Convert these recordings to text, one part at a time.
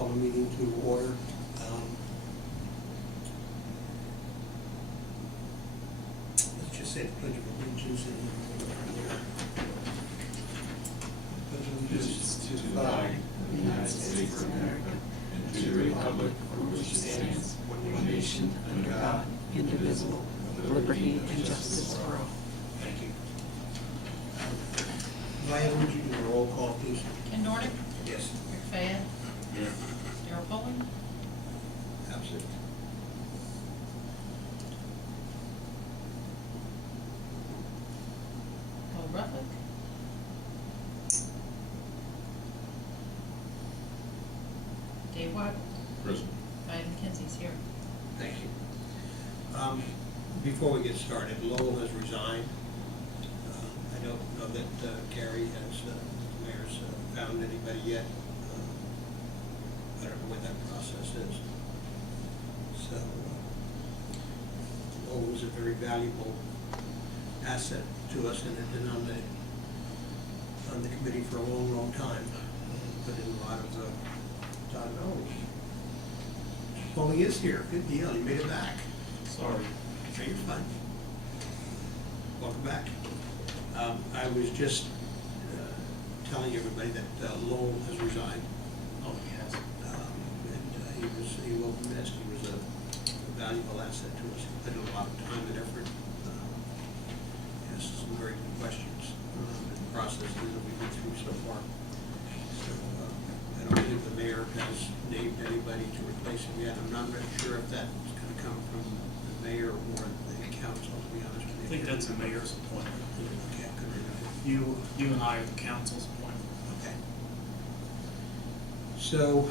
call the meeting to order. Let's just say the Pledge of Allegiance and then we'll go from there. Pledge of Allegiance to the flag of the United States of America, and to the republic for which it stands, one nation, under God, indivisible, with liberty and justice for all. Thank you. Maya, would you do a roll call, please? Ken Nordic, Yes. Rick Fayette, Yes. Darrell Poland, Absent. Paul Rutlick, Dave Weigel, Present. Diane McKenzie's here. Thank you. Before we get started, Lowell has resigned. I don't know that Gary has, the mayor's found anybody yet. I don't know what that process is. So, Lowell was a very valuable asset to us and had been on the committee for a long, long time. Put in a lot of time. Oh, well, he is here. Good deal. He made it back. Sorry. No, you're fine. Welcome back. I was just telling everybody that Lowell has resigned. Oh, he has. And he will be missed. He was a valuable asset to us. He put in a lot of time and effort. Asked some very good questions in the process that we've been through so far. So I don't think the mayor has named anybody to replace him yet. I'm not really sure if that's going to come from the mayor or the council, to be honest with you. I think that's the mayor's appointment. Okay, I couldn't remember. You and I are the council's appointment. Okay. So,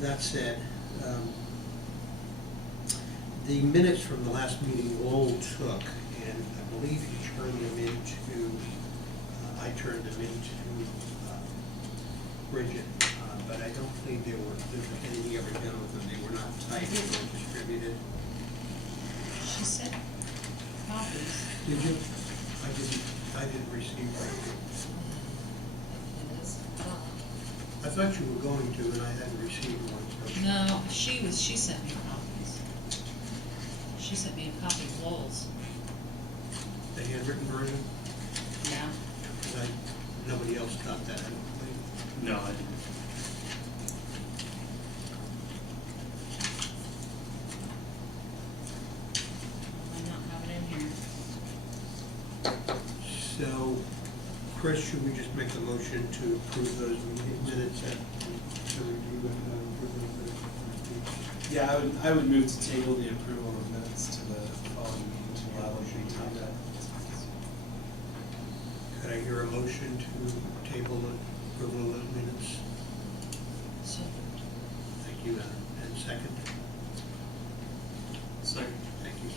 that said, the minutes from the last meeting Lowell took, and I believe he turned them into, I turned them into Bridget, but I don't think there was anything ever done with them. They were not typed or distributed. She sent copies. Did you? I didn't receive that. It is. I thought you were going to, and I hadn't received one, so. No, she sent me copies. She sent me a copy of Lowell's. The handwritten version? Yeah. Because nobody else got that, I don't believe. No, I didn't. I don't have it in here. So, Chris, should we just make a motion to approve those minutes to review and approve those minutes? Yeah, I would move to table the approval of minutes to the following meeting to allow them to be timed up. Could I hear a motion to table the approval of those minutes? So, Thank you, and second? Second. Thank you.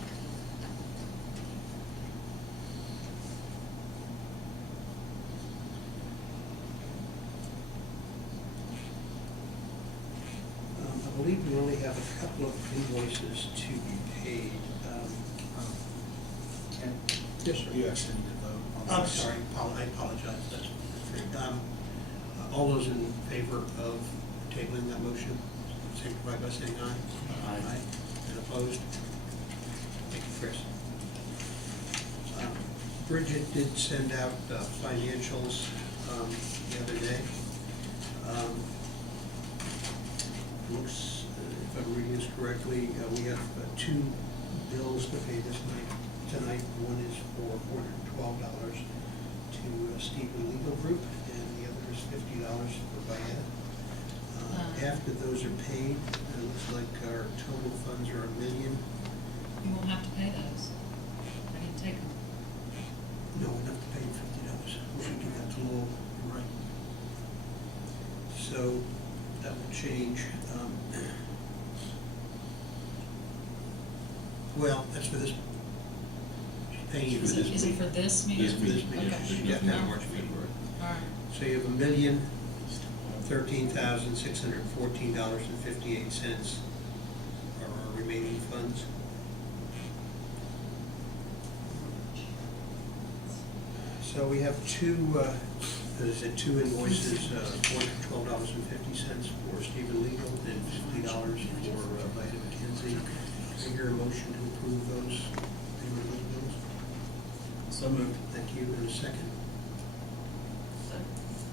I believe we only have a couple of invoices to be paid. Ken, Yes, sir. you actually need to vote on I'm this. sorry, I apologize, that's great. All those in favor of tabling that motion, signify by saying aye. Aye. And opposed? Thank you, Chris. Bridget did send out financials the other day. Looks, if I'm reading this correctly, we have two bills to pay this night. Tonight, one is for $412 to Stephen Legal Group, and the other is $50 for Bayetta. After those are paid, it looks like our total funds are $1 million. you won't have to pay those. I didn't take them. No, enough to pay $50. We should do that to Lowell. Right. So that will change. Well, that's for this. She's paying you for this. Is it for this meeting? Yes, for this meeting. Okay. Yeah, that March meeting. All right. So you have $1,013,614.58 are our remaining funds. So we have two There's two invoices, $412.50 for Stephen Legal and $50 for Vita McKenzie. Can I hear a motion to approve those payment of those bills? So moved. Thank you, and a second.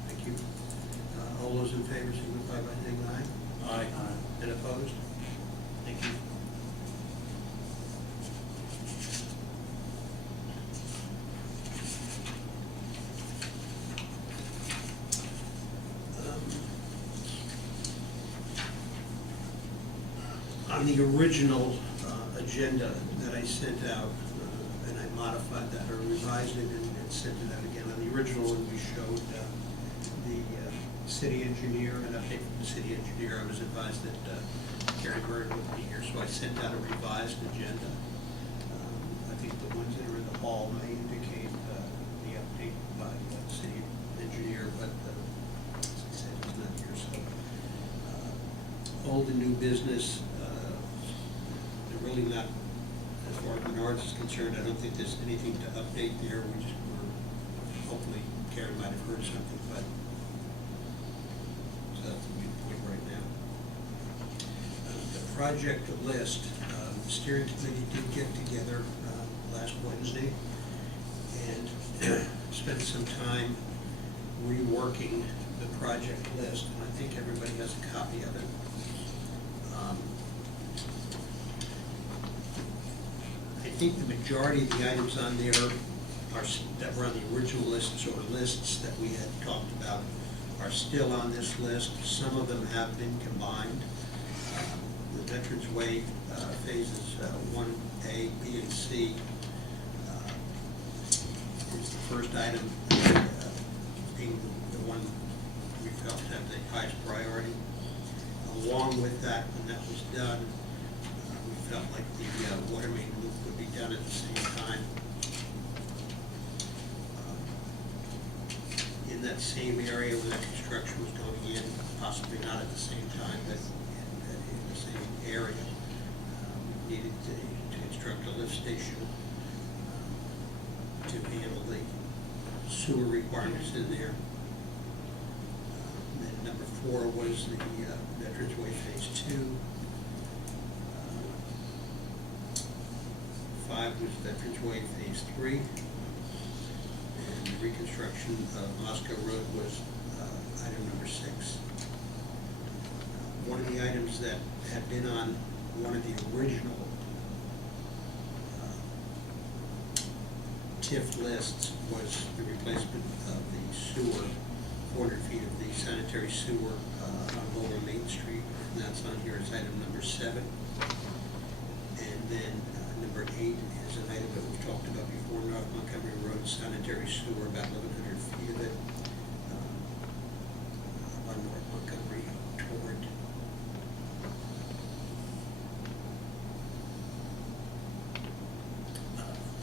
Thank you. All those in favor signify by saying aye. Aye. And opposed? Thank you. On the original agenda that I sent out, and I modified that or revised it and sent it out again. On the original one, we showed the city engineer, an update from the city engineer. I was advised that Gary Bird would be here, so I sent out a revised agenda. I think the ones that are in the hall may indicate the update by the city engineer, but as I said, he's not here, so. Old and new business, they're really not, as far as Menards is concerned, I don't think there's anything to update there. We just were, hopefully Karen might have heard something, but, so that's a good point right now. The project list, the steering committee did get together last Wednesday and spent some time reworking the project list, and I think everybody has a copy of it. I think the majority of the items on there are, that were on the original lists or lists that we had talked about are still on this list. Some of them have been combined. The Veterans Way phases 1A, B, and C is the first item, being the one we felt had the highest priority. Along with that, when that was done, we felt like the water main loop would be done at the same time. In that same area where that construction was going in, possibly not at the same time, but in the same area, we needed to construct a lift station to handle the sewer requirements in there. And number 4 was the Veterans Way Phase 2. 5 was Veterans Way Phase 3. And the reconstruction of Moscow Road was item number 6. One of the items that had been on one of the original TIF lists was the replacement of the sewer, 400 feet of the sanitary sewer on Lower Main Street, and that's on here as item number 7. And then number 8 is an item that we've talked about before, North Montgomery Road sanitary sewer, about 1,100 feet of it on North Montgomery toward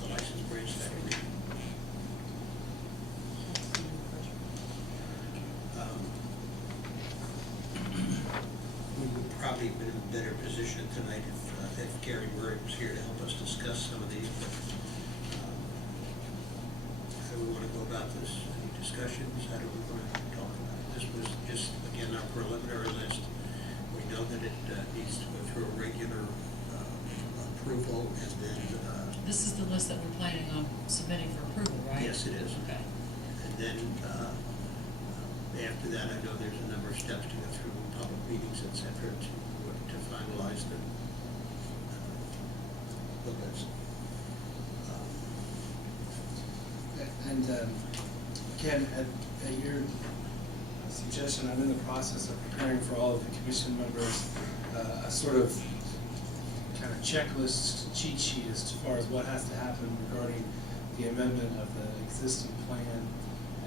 the license bridge that we need. We would probably have been in a better position tonight if Gary Murray was here to help us discuss some of these, but how do we want to go about this? Any discussions? How do we want to talk about it? This was just, again, our preliminary list. We know that it needs to go through a regular approval, and then This is the list that we're planning on submitting for approval, right? yes, it is. Okay. And then after that, I know there's a number of steps to go through, public meetings, et cetera, to finalize the list. And Ken, at your suggestion, I'm in the process of preparing for all of the commission members a sort of kind of checklist cheat sheet as far as what has to happen regarding the amendment of the existing plan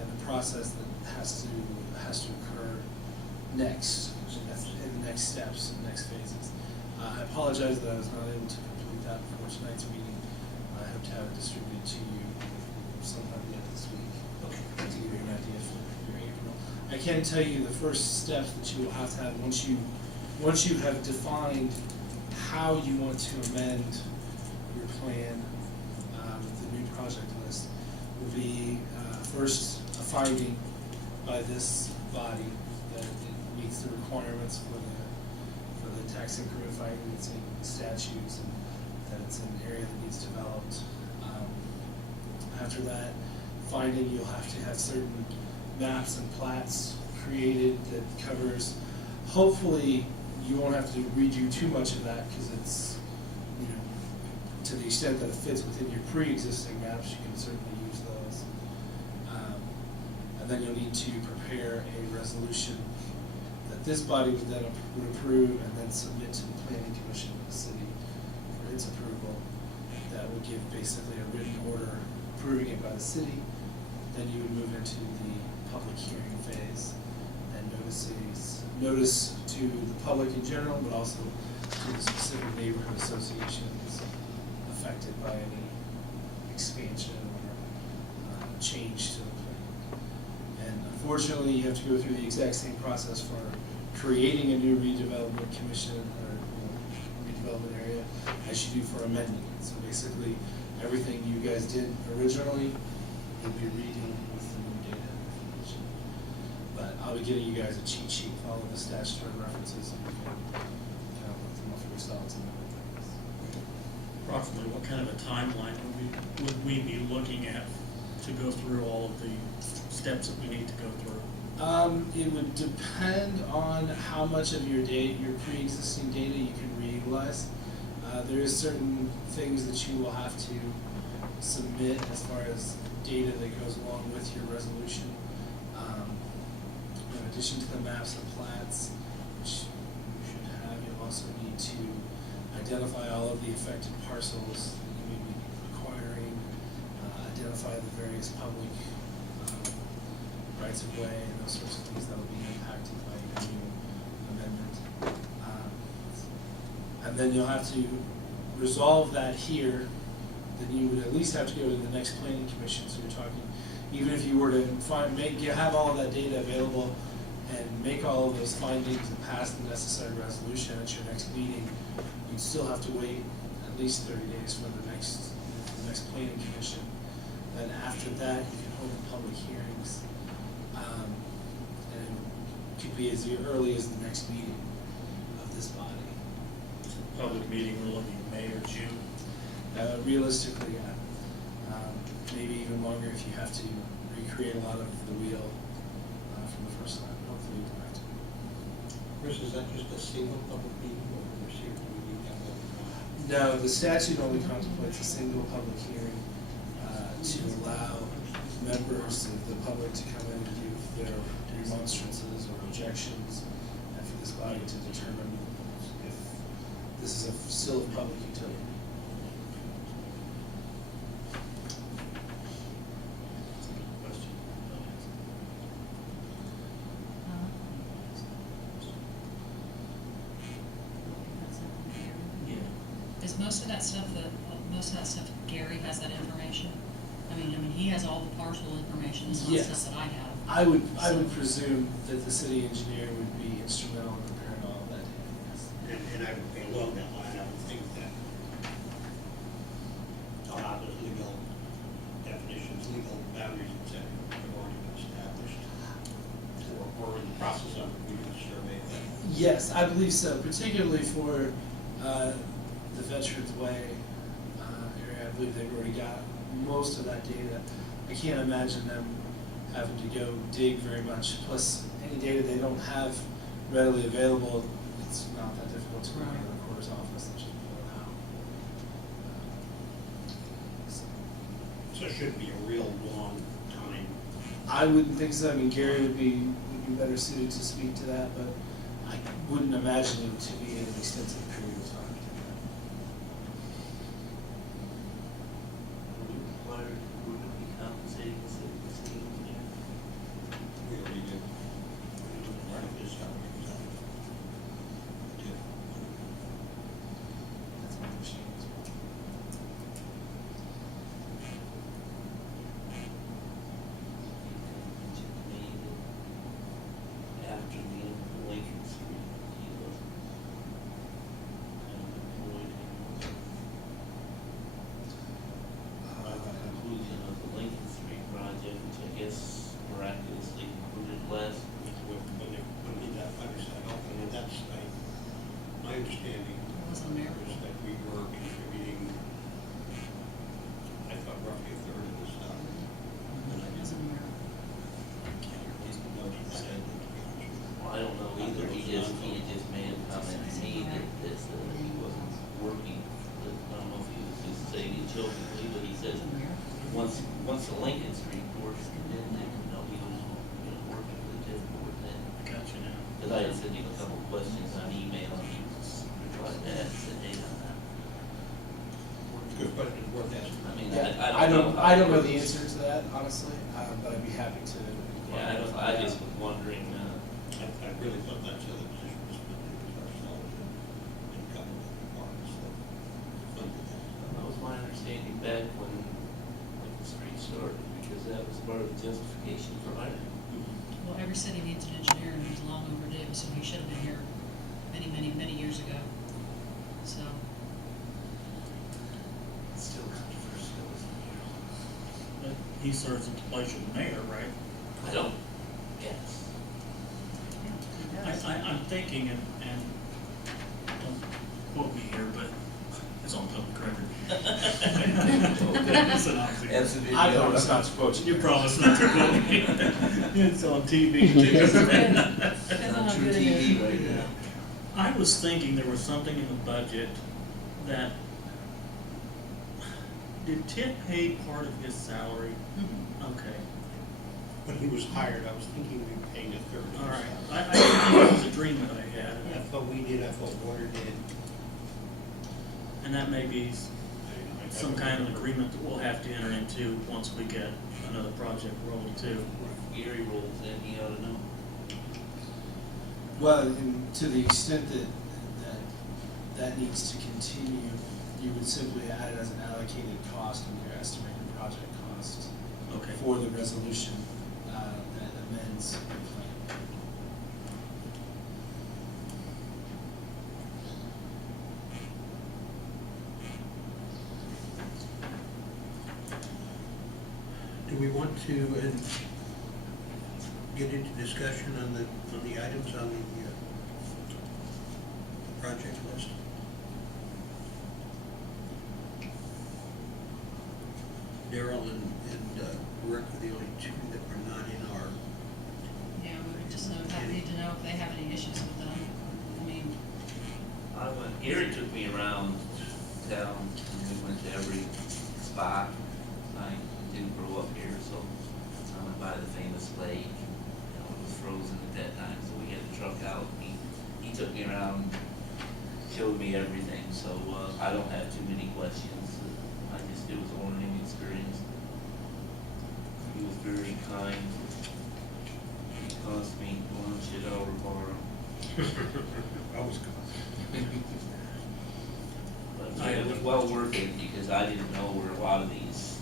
and the process that has to occur next, in the next steps and next phases. I apologize that I was not able to complete that for tonight's meeting. I hope to have it distributed to you sometime the end of this week, to give you an idea for your April. I can tell you the first steps that you will have to have once you have defined how you want to amend your plan with the new project list will be first a finding by this body that it meets the requirements for the tax increment financing statutes, and that it's an area that needs developed. After that finding, you'll have to have certain maps and plats created that covers, hopefully, you won't have to redo too much of that, because it's, you know, to the extent that it fits within your pre-existing maps, you can certainly use those. And then you'll need to prepare a resolution that this body would then would approve, and then submit to the planning commission of the city for its approval. That would give basically a written order approving it by the city. Then you would move into the public hearing phase and notice to the public in general, but also to the specific neighborhood associations affected by any expansion or change to the plan. And unfortunately, you have to go through the exact same process for creating a new redevelopment commission or redevelopment area as you do for amending it. So basically, everything you guys did originally, you'll be reading with the new data information. But I'll be giving you guys a cheat sheet with all of the statutory references, and you can kind of look them up for yourselves and everything. Approximately what kind of a timeline would we be looking at to go through all of the steps that we need to go through? It would depend on how much of your data, your pre-existing data, you can reutilize. There is certain things that you will have to submit as far as data that goes along with your resolution. In addition to the maps and plats, which you should have, you'll also need to identify all of the affected parcels that you may be acquiring, identify the various public rights of way and those sorts of things that will be impacted by your new amendment. And then you'll have to resolve that here. Then you would at least have to go to the next planning commission. So you're talking, even if you were to have all of that data available and make all of those findings and pass the necessary resolution at your next meeting, you'd still have to wait at least 30 days for the next planning commission. Then after that, you can hold public hearings. And it could be as early as the next meeting of this body. Public meeting, we're looking at May or June. Realistically, yeah. Maybe even longer if you have to recreate a lot of the wheel from the first time. Hopefully you don't have to. Chris, is that just a single public meeting, or is here, do we need to have No, the statute only contemplates a single public hearing to allow members of the public to come in and give their remonstrances or objections, and for this body to determine if this is still a public utility. Is most of that stuff Gary has that information? I mean, he has all the parcel information, it's not Yes. stuff that I have. I would presume that the city engineer would be instrumental in preparing all of that data, yes. And I would be along that line, I would think that a lot of those legal definitions, legal boundaries, et cetera, have already been established, or in the process of reading the survey. Yes, I believe so, particularly for the Veterans Way area. I believe they've already got most of that data. I can't imagine them having to go dig very much. Plus, any data they don't have readily available, it's not that difficult to go to the recorder's office and just pull it out. So it should be a real long time. I wouldn't think so. I mean, Gary would be better suited to speak to that, but I wouldn't imagine it to be an extensive period of time. Would it be compensating the city engineer? We already did. Right at this time. We did. That's my understanding as well. After the end of Lincoln Street, he was kind of understanding It was on there. was that we were contributing, I thought roughly a third of the stuff. And I It was didn't, on there. can't know that that ended, to be honest with you. Well, I don't know either, he just made a comment to me that he wasn't working, that, I don't know if he was just saying it jokingly, but he says, It was on there. once the Lincoln Street board's come in, then, he was, working for the TIF board then. Gotcha now. Cause I had sent him a couple of questions on email, and he was replied back and said, hey, on that. Good question, worth asking. I mean, Yeah, I don't know. I don't know the answer to that, honestly, but I'd be happy to. Yeah, I just was wondering, I really thought that's the other position was split between ourselves and a couple of departments that funded that. that was my understanding back when the street started, because that was part of the justification for hiring. Well, every city needs an engineer, and he's long overdue, so he should have been here many years ago. So, It's still controversial, isn't But he serves at the pleasure of the mayor, right? it? I don't, yes. I'm thinking, and don't quote me here, but it's on public record. It's an obvious- That's a video. I promise not to quote you. You promise not to quote me. It's on TV too. Depends on It's how on true good it is. TV right now. I was thinking there was something in the budget that, did Tip pay part of his salary? Mhm. Okay, When he was hired, I was thinking we were paying a third of his all right. salary. I didn't think it was a dream that I had, I thought we did, I thought Water did. and that may be I some kind of agreement that we'll have to enter into once we get another project rolling too. If Gary rolls in, he ought to know. Well, and to the extent that needs to continue, you would simply add it as an allocated cost in your estimated project cost Okay. for the resolution that amends the plan. Do we want to get into discussion on the items on the project list? Daryl and Rick are the only two that were not in our, Yeah, we would just need to know if they have any issues with them. I mean, Gary took me around town, and we went to every spot. I didn't grow up here, so I went by the famous lake. It was frozen at that time, so we had the truck out. He took me around, showed me everything, so I don't have too many questions. It was a learning experience. He was very kind. He cost me lunch at our bar. Always good. But it was well worth it because I didn't know where a lot of these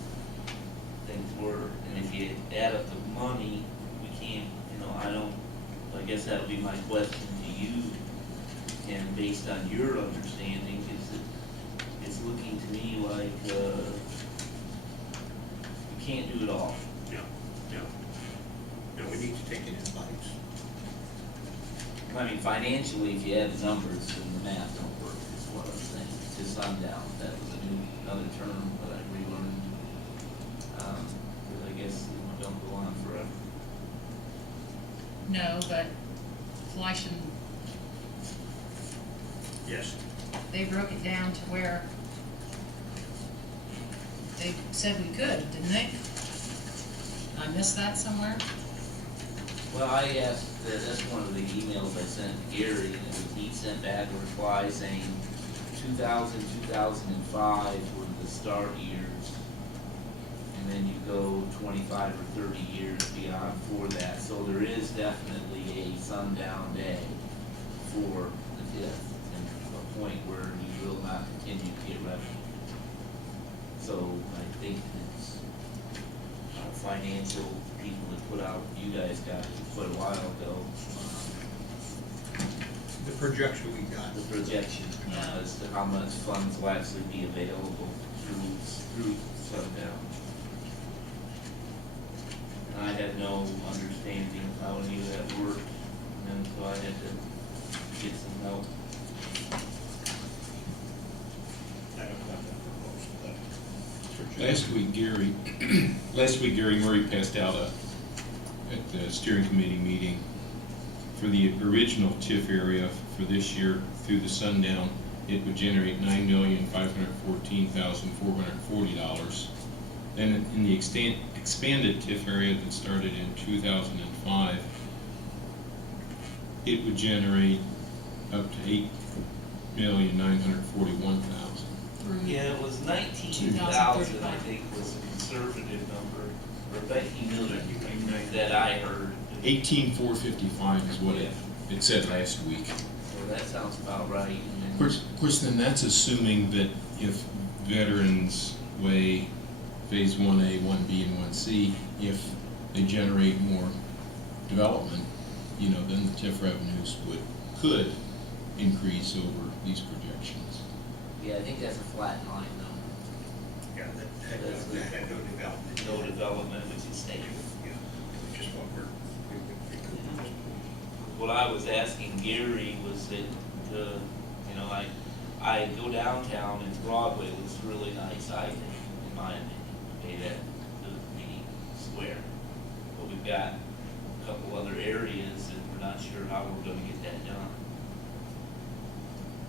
things were. And if you add up the money, we can't, I guess that'll be my question to you. And based on your understanding, it's looking to me like, we can't do it all. Yeah. No, we need to take it in bites. I mean, financially, if you add the numbers, then the math don't work, is what I'm saying. It's just sundown, that was another term that I relearned. Because I guess it don't go on forever. no, but Fleisch and Yes. they broke it down to where they said we could, didn't they? I missed that somewhere? Well, I asked, that's one of the emails I sent to Gary, and he sent back a reply saying 2000, 2005 were the start years. And then you go 25 or 30 years beyond for that. So there is definitely a sundown day for the TIF, and a point where you will not continue to get revenue. So I think it's financial people that put out, you guys got it quite a while ago, The projection we got. the projection Yeah. as to how much funds will actually be available through sundown. And I had no understanding of how any of that worked, and so I had to get some help. Last week, Gary Murray passed out at the steering committee meeting for the original TIF area for this year through the sundown, it would generate $9,514,440. Then in the expanded TIF area that started in 2005, it would generate up to $8,941,000. Yeah, it was 19,000, I think, was a conservative number, or 19 million that I heard. 18,455 is what it said last week. Well, that sounds about right. Of course, then that's assuming that if Veterans Way Phase 1A, 1B, and 1C, if they generate more development, then the TIF revenues could increase over these projections. Yeah, I think that's a flat line though. Yeah, that had no development. No development, which is safe. Yeah, which is what we could do. What I was asking Gary was that, I go downtown and Broadway looks really nice, I think, in my opinion. Made at the square. But we've got a couple other areas and we're not sure how we're gonna get that done.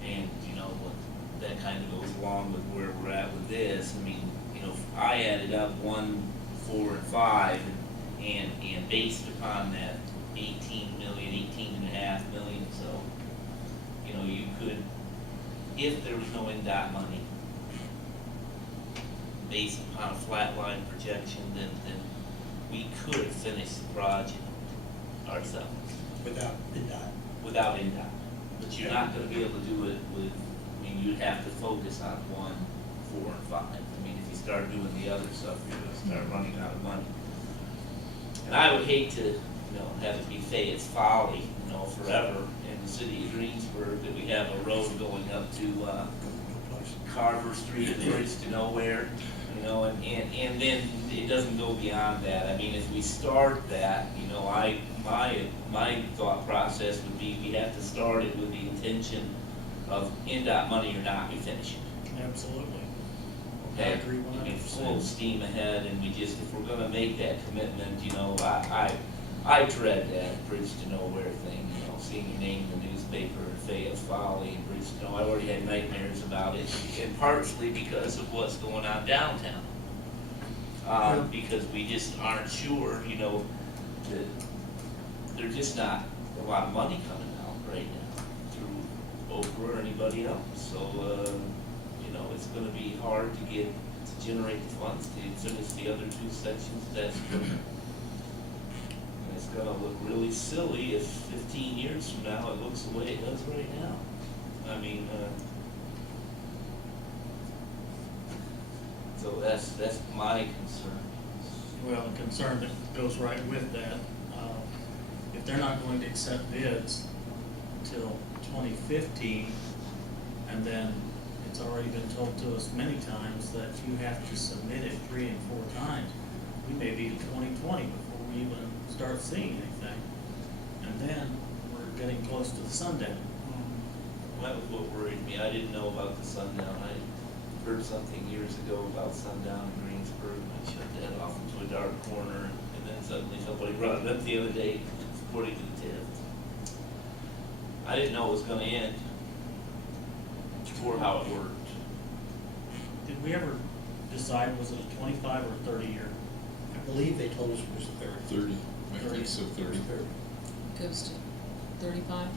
And, that kind of goes along with where we're at with this. I mean, I added up 1, 4, and 5 and based upon that 18.5 million, so, you could, if there was no NDOT money, based upon a flat line projection, then we could finish the project ourselves. Without NDOT. Without NDOT. But you're not gonna be able to do it with, you'd have to focus on 1, 4, and 5. If you start doing the other stuff, you're gonna start running out of money. And I would hate to, have it be Fayette's Folly, forever in the city of Greensburg, that we have a road going up to, Carver Street and Bridge to Nowhere, and then it doesn't go beyond that. If we start that, my thought process would be we have to start it with the intention of NDOT money or not, we finish it. Absolutely. Okay? I agree 100%. Full steam ahead, and if we're gonna make that commitment, I dread that Bridge to Nowhere thing, seeing your name in the newspaper and Fayette's Folly and Bridge to Nowhere. I already had nightmares about it, and partially because of what's going on downtown. Because we just aren't sure, that there's just not a lot of money coming out right now through Oprah or anybody else. So, it's gonna be hard to generate the funds to finish the other 2 sections. And it's gonna look really silly if 15 years from now it looks the way it does right now. So that's my concern. Well, the concern that goes right with that, if they're not going to accept bids until 2015, and then it's already been told to us many times that you have to submit it 3 and 4 times, we may be to 2020 before we even start seeing anything. And then we're getting close to the sundown. That was what worried me. I didn't know about the sundown. I heard something years ago about sundown in Greensburg, and I shut that off into a dark corner, and then suddenly somebody brought it up the other day, according to the TIF. I didn't know it was gonna end, or how it worked. Did we ever decide, was it a 25 or 30 year? I believe they told us it was 30. 30, I think so, 30. Goes to 35,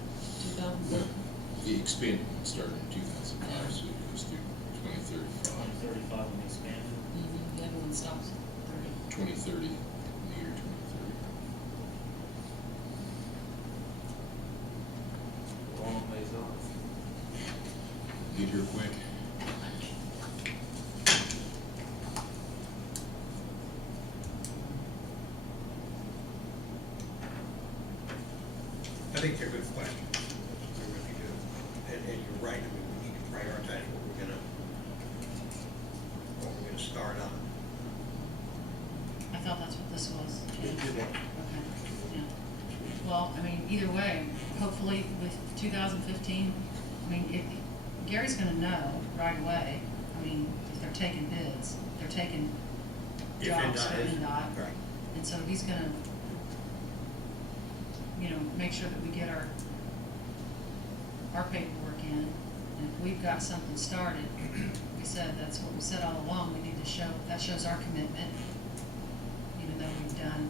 2030. The expanded one started in 2005, so it goes through 2035. 2035 when they expanded. The other one stops at 30. 2030, in the year 2030. Long ways off. Get here quick. I think they're good questions. They're really good. And you're right, we need to prioritize what we're gonna start on. I thought that's what this was. Yeah. Okay, yeah. Well, either way, hopefully with 2015, Gary's gonna know right away I mean, if they're taking bids, they're taking If jobs NDOT for is- NDOT. Right. And so he's gonna, you know, make sure that we get our paperwork in. And if we've got something started, we said, that's what we said all along, we need to show, that shows our commitment, even though we've done,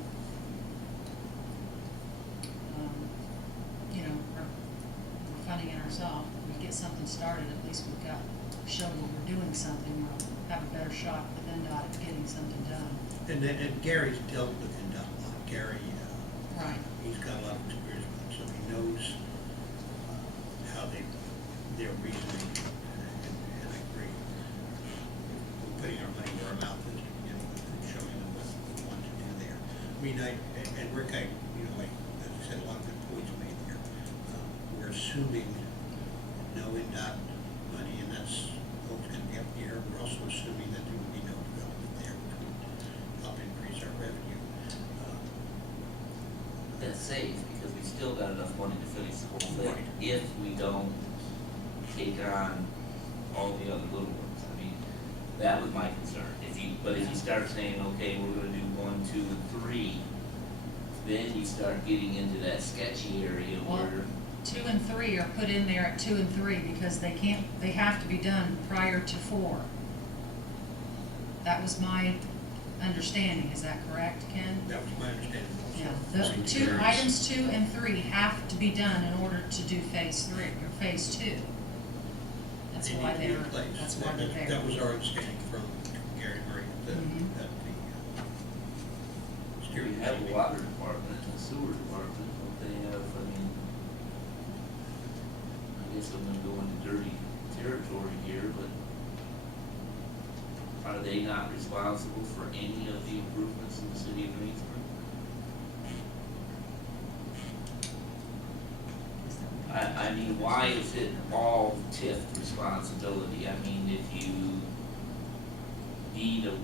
you know, we're funding it ourselves. If we get something started, at least we've got, show that we're doing something, we'll have a better shot with NDOT at getting something done. And Gary's dealt with NDOT a lot. Gary, Right. he's got a lot of experience with it, so he knows how their reasoning, and I agree. We're putting our money where our mouth is, you know, and showing them what we want to do there. I mean, and Rick, as I said, a lot of good points made there. We're assuming no NDOT money, and that's what's gonna be up here. We're also assuming that there would be no development there, which would help increase our revenue. That's safe, because we still got enough money to finish the whole thing, Right. if we don't take on all the other little ones. I mean, that was my concern. But if you start saying, okay, we're gonna do 1, 2, and 3, then you start getting into that sketchy area Well, where, 2 and 3 are put in there at 2 and 3 because they have to be done prior to 4. That was my understanding, is that correct, Ken? That was my understanding also. Yeah, the two, items 2 and 3 have to be done in order to do phase 3, or phase 2. That's They why need to be they're, in place. that's why they're there. That was our understanding from Gary Murray, that Mhm. the we steering. have a water department and a sewer department, don't they have, I mean, I guess I'm gonna go into dirty territory here, but are they not responsible for any of the improvements in the city of Greensburg? I mean, why is it all TIF responsibility? I mean, if you need a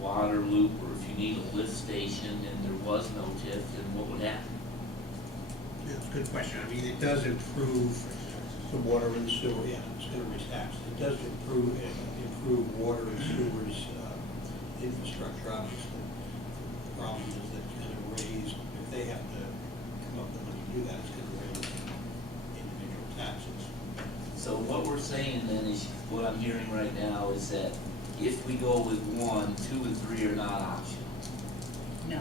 water loop, or if you need a lift station and there was no TIF, then what would happen? Yeah, it's a good question. I mean, it does improve the water and sewer, yeah, it's gonna raise taxes. It does improve water and sewers, infrastructure, obviously. The problem is that it's gonna raise, if they have to come up with money to do that, it's gonna raise individual taxes. So what we're saying then is, what I'm hearing right now is that if we go with 1, 2, and 3 are not optional. No,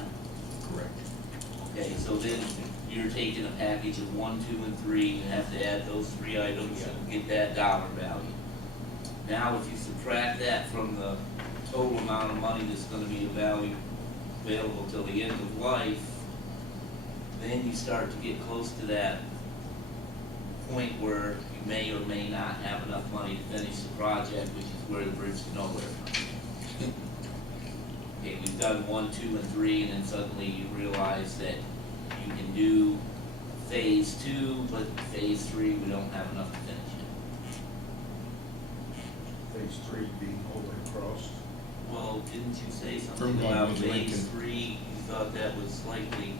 Correct. Okay, so then you're taking a package of 1, 2, and 3, you have to add those 3 items and get that dollar value. Now, if you subtract that from the total amount of money that's gonna be available till the end of life, then you start to get close to that point where you may or may not have enough money to finish the project, which is where the bridge to nowhere comes. Okay, we've done 1, 2, and 3, and then suddenly you realize that you can do phase 2, but phase 3, we don't have enough to finish it. Phase 3 being over across. Well, didn't you say From something going about with phase Lincoln. 3, you thought that was slightly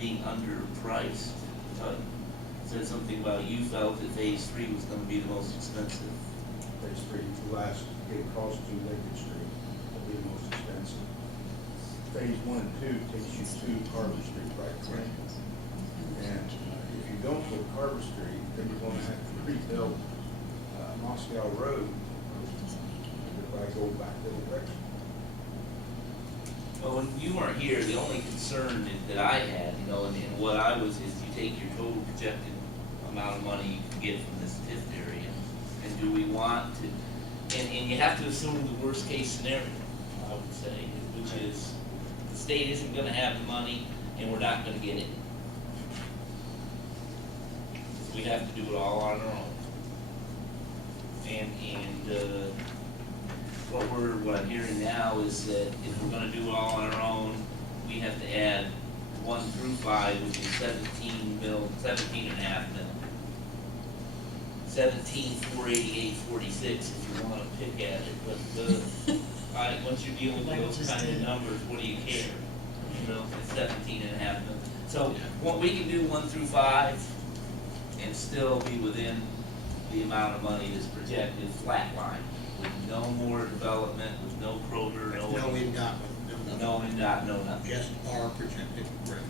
being underpriced? I thought you said something about you felt that phase 3 was gonna be the most expensive. Phase 3, the last, get across to Lincoln Street, will be the most expensive. Phase 1 and 2 takes you to Carver Street, right? Correct. And if you don't go to Carver Street, then you're gonna have to rebuild Moscow Road, if I go back the other direction. Well, when you weren't here, the only concern that I had, you know, and what I was, is you take your total projected amount of money you can get from this TIF area, and do we want to, and you have to assume the worst case scenario, I would say, which is the state isn't gonna have the money and we're not gonna get it. We have to do it all on our own. And what I'm hearing now is that if we're gonna do it all on our own, we have to add 1 through 5, which is 17.5 mil. 17,488.46 if you wanna pick at it, but once you're dealing with those kind of numbers, what do you care? You know, it's 17.5 mil. So, we can do 1 through 5 and still be within the amount of money that's projected flatline, with no more development, with no Kroger, no. No NDOT, No NDOT, no nothing. just our projected revenue.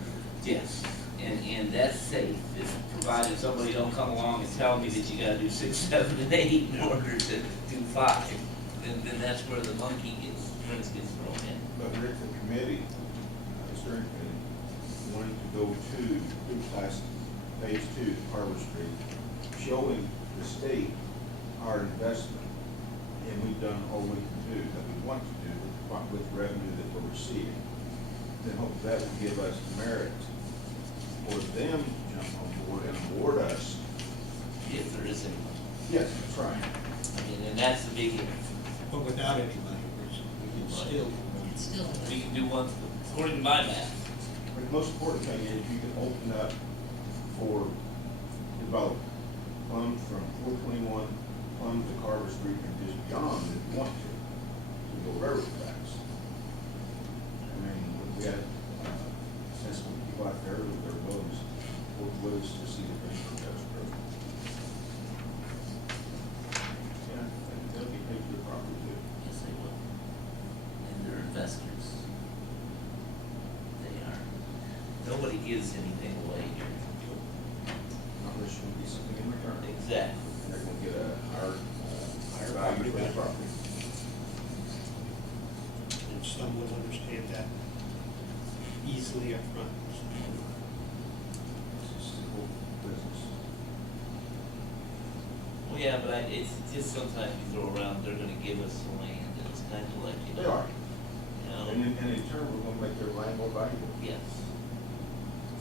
Yes, and that's safe, if provided somebody don't come along and tell me that you gotta do 6, 7, and 8 in order to do 5, then that's where the monkey gets thrown in. But Rick, the committee, steering committee, wanted to go to phase 2, Harbor Street, showing the state our investment, and we've done all we can do, that we want to do with revenue that we're receiving. Then hope that will give us merit for them to jump on board and award us. If there is any money. Yes, that's right. I mean, and that's the big if. But without any money, we can still. It's still, We can do one, according to my math. But the most important thing is you can open up for development, plumb from 421, plumb to Carver Street, and just beyond if you want to go railroad tracks. I mean, we had sensible people out there with their boats, work with us to see the Greensburg Road. Yeah, and they'll be paid for the property too. Yes, they will. And they're investors. They are. Nobody gives anything away here. Not unless you want to get something in return. Exactly. And they're gonna get a higher value for the value. property. And some will understand that easily up front. It's just simple business. Well, yeah, but it's just sometimes you throw around, they're gonna give us the land, and it's kind of like, you They know. are. You know, And in turn, we're gonna make their land more valuable. yes.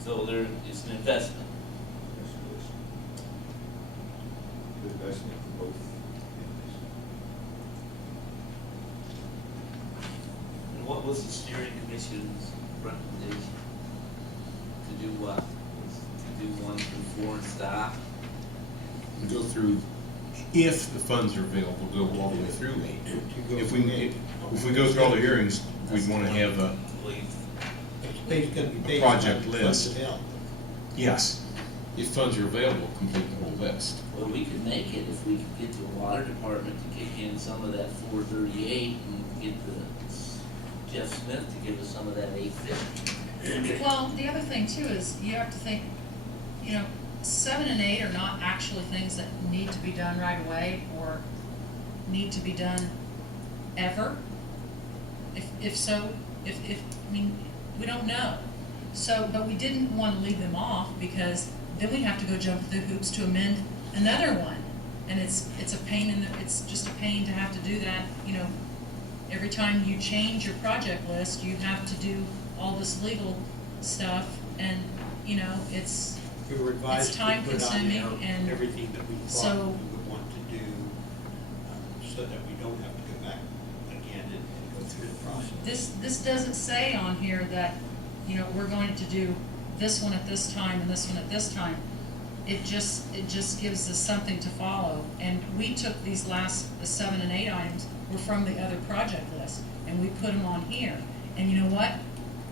So it's an investment. Yes, it is. Good investment for both entities. And what was the steering commission's recommendation? To do what? To do 1 through 4 and stop? And go through, if the funds are available, go all the way through 8. If we go through all the hearings, we'd want to have a, Please. It's gonna be based project on list. funds available. yes, if funds are available, complete the whole list. Well, we could make it if we could get the water department to kick in some of that 438 and get Jeff Smith to give us some of that 850. well, the other thing too is you have to think, 7 and 8 are not actually things that need to be done right away or need to be done ever. If so, I mean, we don't know. So, but we didn't want to leave them off because then we have to go jump through hoops to amend another one. And it's a pain it's just a pain to have to do that, every time you change your project list, you have to do all this legal stuff and, it's, We were advised It's to put on time-consuming there and everything that we thought so- we would want to do, so that we don't have to go back again and go through the process. this doesn't say on here that, we're going to do this one at this time and this one at this time. It just gives us something to follow. And we took these the 7 and 8 items were from the other project list, and we put them on here. And you know what?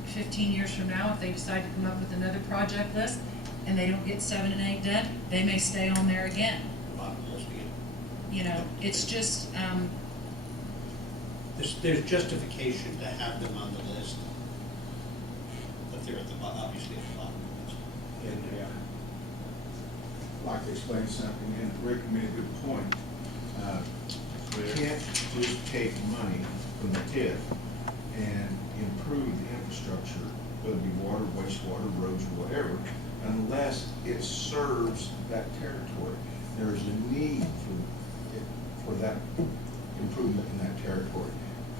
15 years from now, if they decide to come up with another project list and they don't get 7 and 8 done, they may stay on there again. Bottom list again. It's just, There's justification to have them on the list, but they're obviously at the bottom of the list. And, I'd like to explain something, and Rick made a good point. We can't just take money from the TIF and improve the infrastructure, whether it be water, wastewater, roads, or whatever, unless it serves that territory. There's a need for that improvement in that territory.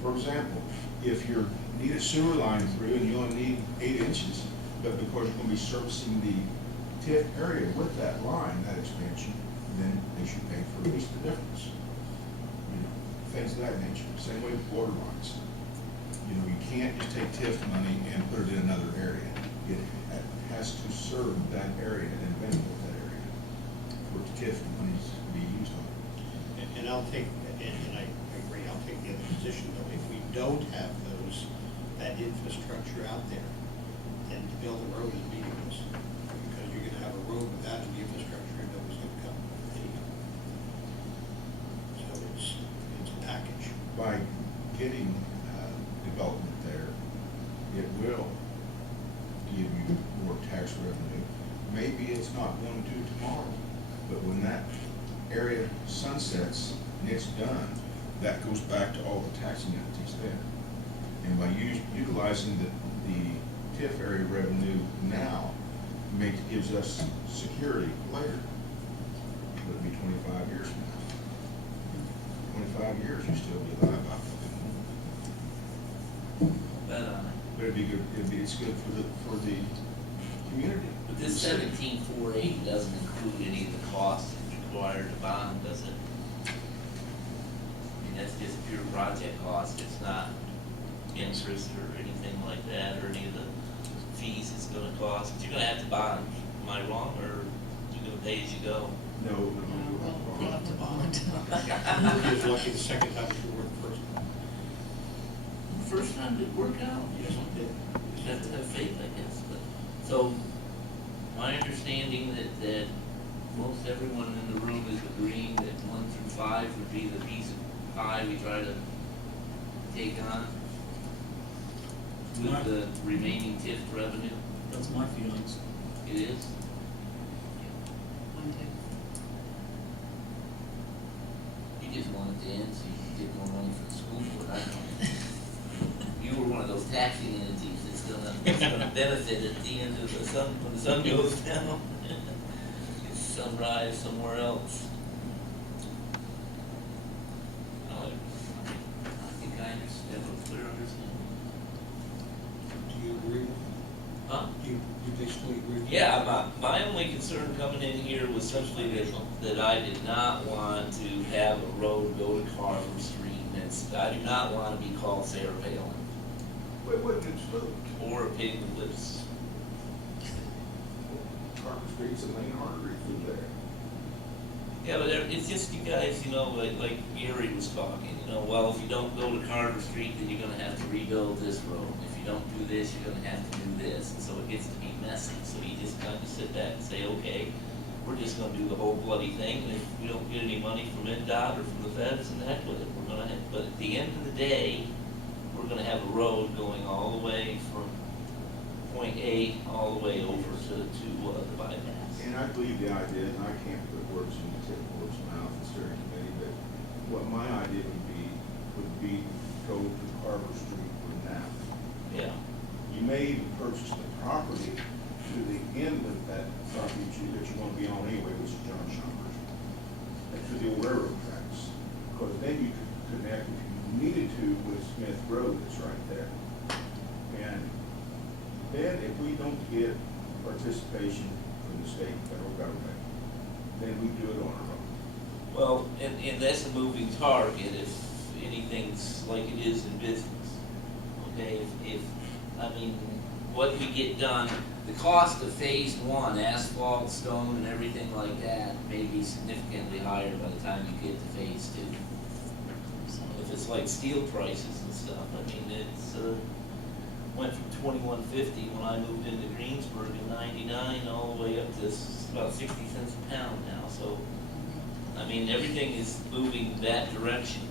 For example, if you need a sewer line through and you only need 8 inches, but because you're going to be servicing the TIF area with that line, that expansion, then they should pay for at least the difference. Things of that nature. Same way with water lines. You can't just take TIF money and put it in another area. It has to serve that area and benefit that area for TIF monies to be used on. And I'll take, and I agree, I'll take the other position, though, if we don't have that infrastructure out there, then to build a road is meaningless, because you're gonna have a road without the infrastructure, and nobody's gonna come anyhow. area sunsets and it's done, that goes back to all the taxing entities there. And by utilizing the TIF area revenue now, gives us security later. It'll be 25 years from now. 25 years, you still be alive out there. But it'd be good, it's good for the community. But this 17,480 doesn't include any of the costs required to bond, does it? I mean, that's just pure project cost, it's not interest or anything like that, or any of the fees it's gonna cost. But you're gonna have to bond, am I wrong, or you're gonna pay as you go? No, We'll have to bond. We're just lucky the second time it worked the first time. The first time it worked out, Yes, it did. you just have to have faith, I guess, but, so, my understanding that most everyone in the room is agreeing that 1 through 5 would be the piece of pie we try to take on with the remaining TIF revenue. That's my feelings. It is? One, two. You just wanted to end so you could get more money for the school board, I don't. You were one of those taxing entities that's gonna benefit at the end of the sun, when the sun goes down. It's sunrise somewhere else. I think I understand, have a clear understanding. Do you agree with Huh? Do you basically agree with Yeah, my only concern coming in here was simply that I did not want to have a road go to Carver Street, and I do not want to be called Sarah Palin, Wait, what, it's little, or a pig that lives. Carter Street's a main artery through there. Yeah, but it's just you guys, you know, like Gary was talking, you know, well, if you don't go to Carver Street, then you're gonna have to rebuild this road. If you don't do this, you're gonna have to do this, and so it gets to be messy, so you just kind of sit back and say, okay, we're just gonna do the whole bloody thing, and if we don't get any money from NDOT or from the feds, then heck with it, we're gonna have, but at the end of the day, we're gonna have a road going all the way from point A all the way over to the bypass. And I believe the idea, and I can't put words in the tip words mouth, the steering committee, but what my idea would be go to Carver Street for now. Yeah, You may even purchase the property to the end of that property that you want to be on anyway, which is John Chalmers, and to the old railroad tracks. Because then you could connect, if you needed to, with Smith Road that's right there. And then if we don't get participation from the state and federal government, then we do it on our own. well, and that's a moving target if anything's like it is in business. Okay, if I mean, what we get done, the cost of phase 1, asphalt, stone, and everything like that may be significantly higher by the time you get to phase 2. If it's like steel prices and stuff, I mean, it's, went from $21.50 when I moved into Greensburg in '99 all the way up to about 60 cents a pound now, so, I mean, everything is moving that direction.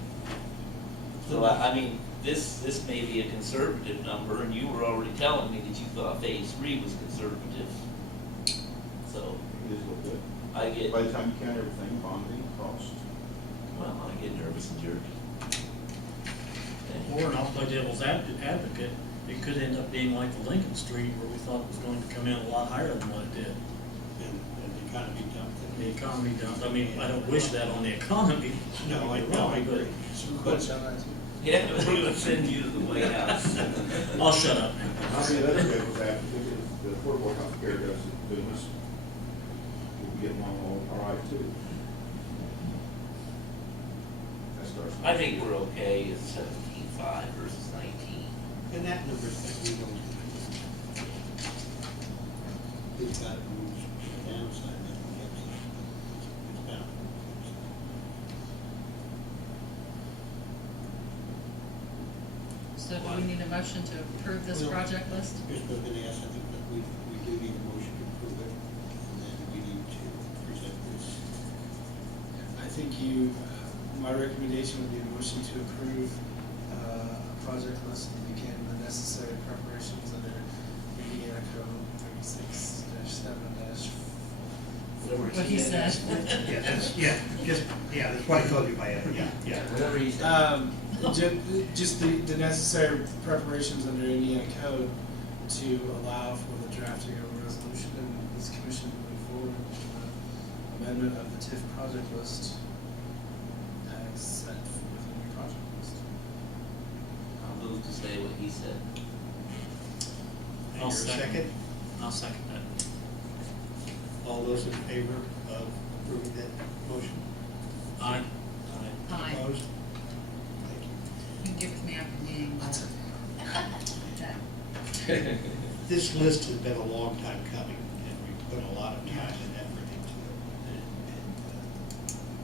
So, I mean, this may be a conservative number, and you were already telling me that you thought phase 3 was conservative. So, It is a little bit. I get, By the time you count everything, bonding, cost. well, I get nervous and jerky. Or, and I'll play devil's advocate, it could end up being like the Lincoln Street where we thought it was going to come in a lot higher than what it did. And the economy dumped it. The economy dumped, I mean, I don't wish that on the economy. No, I agree. Some quotes on that too. Yeah, we're gonna send you to the White House. I'll shut up now. How many other vehicles have, if the Affordable Health Care does it, business, we'll be getting along all right too. That starts. I think we're okay at 17.5 versus 19. And that number's that we don't. We've got to move the downside, not the upside. It's down. So do we need a motion to approve this Well, project list? Here's what I was gonna ask, I think that we do need a motion to approve it, and then we need to present this. I think my recommendation would be a motion to approve a project list and begin the necessary preparations under Indiana Code 36-7-4. What he said. Yeah, that's Yeah, that's what I told you by it, yeah. Whatever you say. Just the necessary preparations under Indiana code to allow for the drafting of a resolution and this commission moving forward with the amendment of the TIF project list as set within the project list. I'll move to say what he said. And I'll you're a second? I'll second that. All those in favor of approving that motion? Aye. Aye. Opposed? Thank you. You can get with me after the meeting. That's Okay. This list has been a long time coming, and we've put a lot of time and effort into it.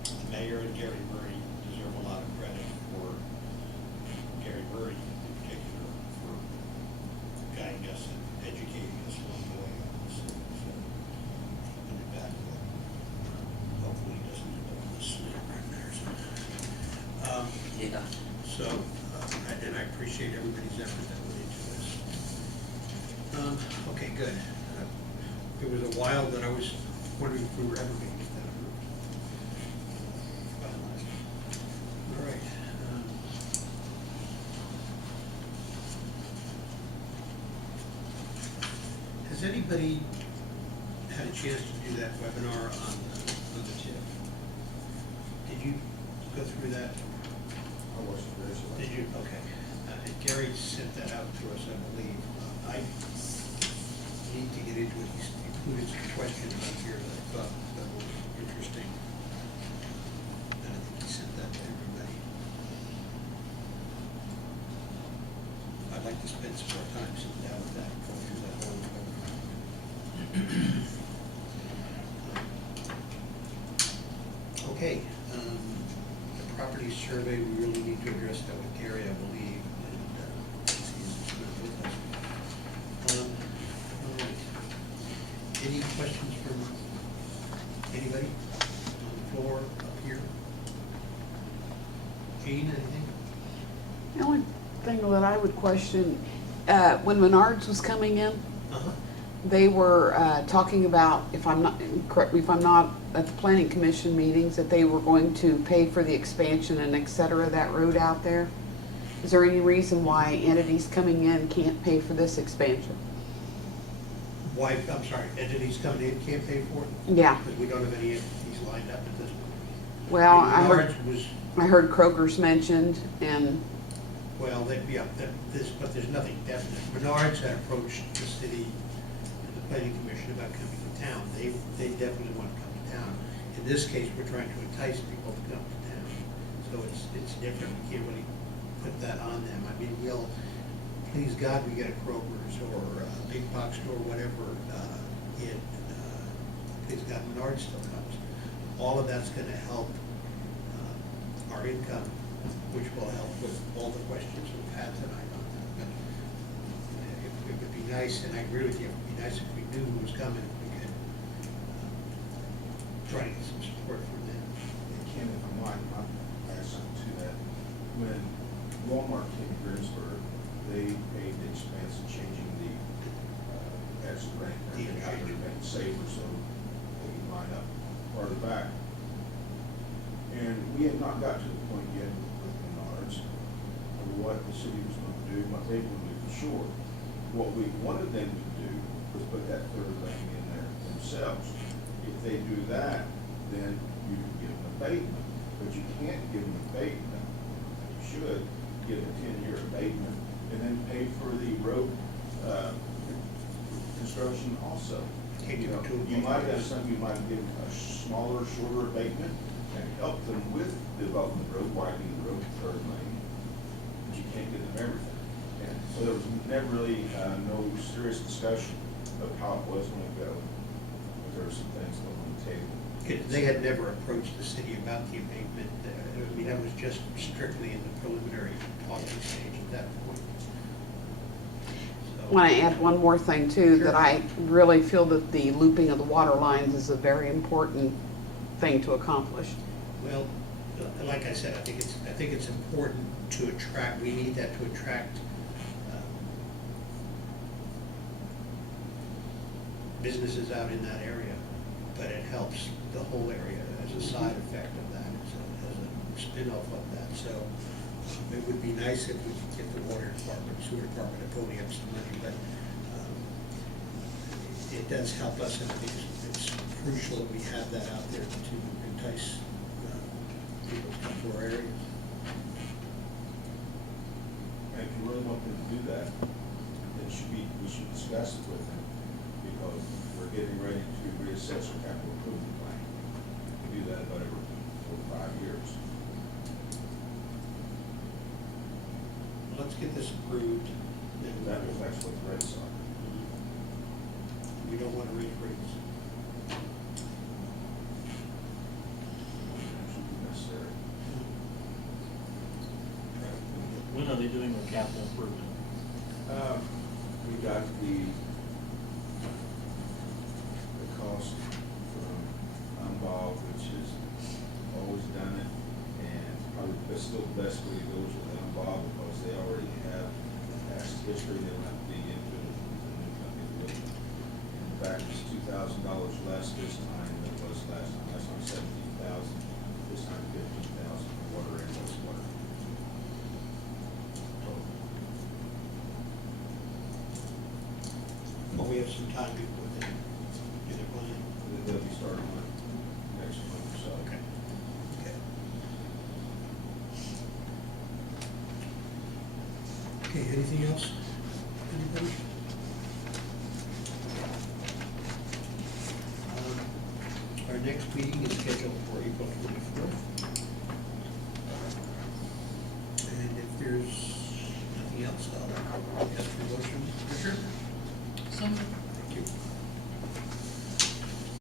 And the mayor and Gary Murray deserve a lot of credit for, Gary Murray in particular, for guiding us and educating us along the way on this. So, put it back, hopefully he doesn't end up with a snake right there or something. Yeah. So, and I appreciate everybody's effort that went into this. Okay, good. It was a while that I was wondering if we were ever going to get that approved. Finalized. All right. Has anybody had a chance to do that webinar on the TIF? Did you go through that? I wasn't there, so. Did you? Okay. And Gary sent that out to us, I believe. I need to get into it. He's included some questions on here that I thought that were interesting. And I think he sent that to everybody. I'd like to spend some more time sitting down with that, going through that whole Okay, the property survey, we really need to address that with Gary, I believe, and he's not with us. All right. Any questions from anybody on the floor up here? Jean, anything? The only thing that I would question, when Menards was coming in, Uh-huh. they were talking about, if I'm not, correct me if I'm not, at the planning commission meetings, that they were going to pay for the expansion and et cetera, that road out there. Is there any reason why entities coming in can't pay for this expansion? Why, I'm sorry, entities coming in can't pay for it? Yeah, Because we don't have any entities lined up at this point. well, I Menards was, Kroger's mentioned, and, well, but there's nothing definite. Menards had approached the city and the planning commission about coming to town. They definitely want to come to town. In this case, we're trying to entice people to come to town. So it's different. We can't really put that on them. I mean, please God, we get a Kroger's or a big box store, whatever, please God, Menards still comes. All of that's gonna help our income, which will help with all the questions we've had tonight on that. But it would be nice, and I agree with you, it would be nice if we knew who was coming, we could try to get some support from them. Ken, if I might, I'll add something to that. When Walmart came to Greensburg, they paid the expense of changing the, exit ramp, and how to make it safer, so they could line up farther back. And we had not got to the point yet with Menards of what the city was going to do, what they were going to do for sure. What we wanted them to do was put that third lane in there themselves. If they do that, then you can give them abatement, but you can't give them abatement. You should give a 10-year abatement and then pay for the road construction also. You might have some, you might give a smaller, shorter abatement and help them with developing the road, widening the road, third lane, but you can't give them everything. And so there was never really no serious discussion of how it was going to go. There were some things on the table. They had never approached the city about the abatement. I mean, that was just strictly in the preliminary talking stage at that point. So- I want to add one more thing too, Sure. that I really feel that the looping of the water lines is a very important thing to accomplish. Well, like I said, I think it's important to attract, we need that to attract businesses out in that area, but it helps the whole area as a side effect of that, as a spin-off of that. So it would be nice if we could get the water department, sewer department to pony up some money, but it does help us, and I think it's crucial that we have that out there to entice people to come to our areas. And if you really want them to do that, then we should discuss it with them, because we're getting ready to reassess our capital improvement plan. We do that about every 4 or 5 years. Let's get this approved, and That affects what the rates are. we don't want to raise rates. Should be necessary. When are they doing their capital improvement? We got the cost from Unbog, which has always done it, and probably still the best way to go is with Unbog, because they already have past history, they don't have to dig into it, the new company to look. In fact, it's $2,000 less this time than it was last time. Last time $17,000, this time $15,000 for water and wastewater. But we have some time before they get their plan. They'll be starting on next month or so. Okay. Okay, anything else? Anybody? Our next meeting is scheduled for April 24th. And if there's nothing else, I'll ask for motion. Richard? So moved.